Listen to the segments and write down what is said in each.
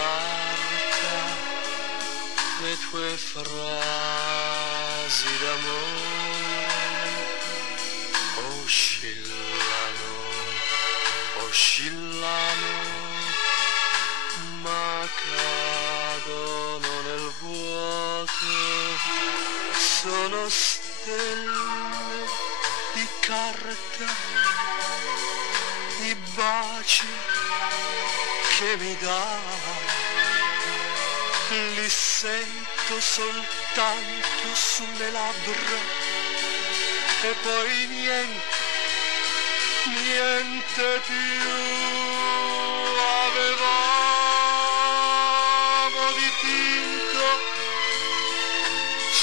carta le tue frasi d'amore oscillano, oscillano, ma cadono nel vuoto, sono stelle di carta, i baci che mi dai, li sento soltanto sulle labbra e poi niente, niente più. Avevamo dipinto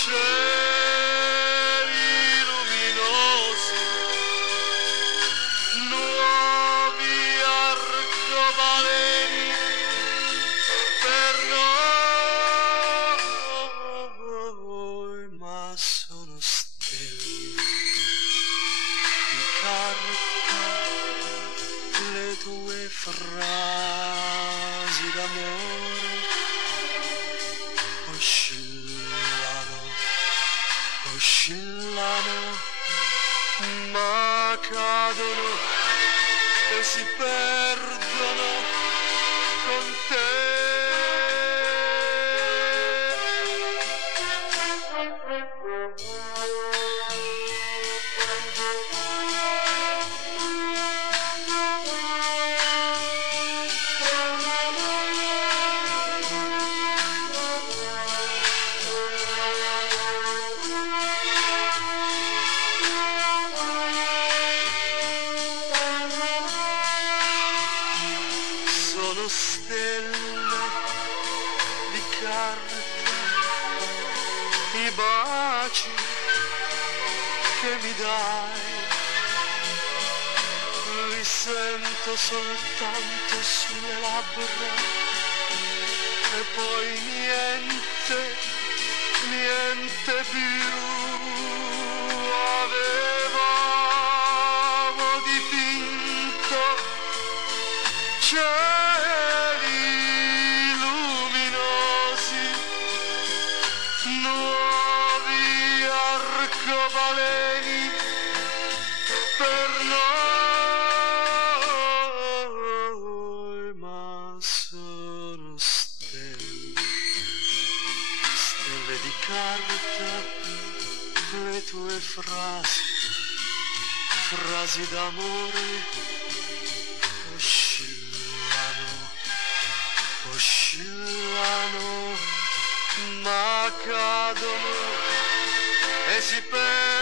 cieli luminosi, nuovi arcobaleni per noi, ma sono stelle di carta, le tue frasi d'amore oscillano, oscillano, ma cadono e si perdono con te. Sono stelle di carta, i baci che mi dai, li sento soltanto sulle labbra e poi niente, niente più. Avevamo dipinto cieli luminosi, nuovi arcobaleni per noi, ma sono stelle, stelle di carta, le tue frasi, frasi d'amore oscillano, oscillano, ma cadono e si perdono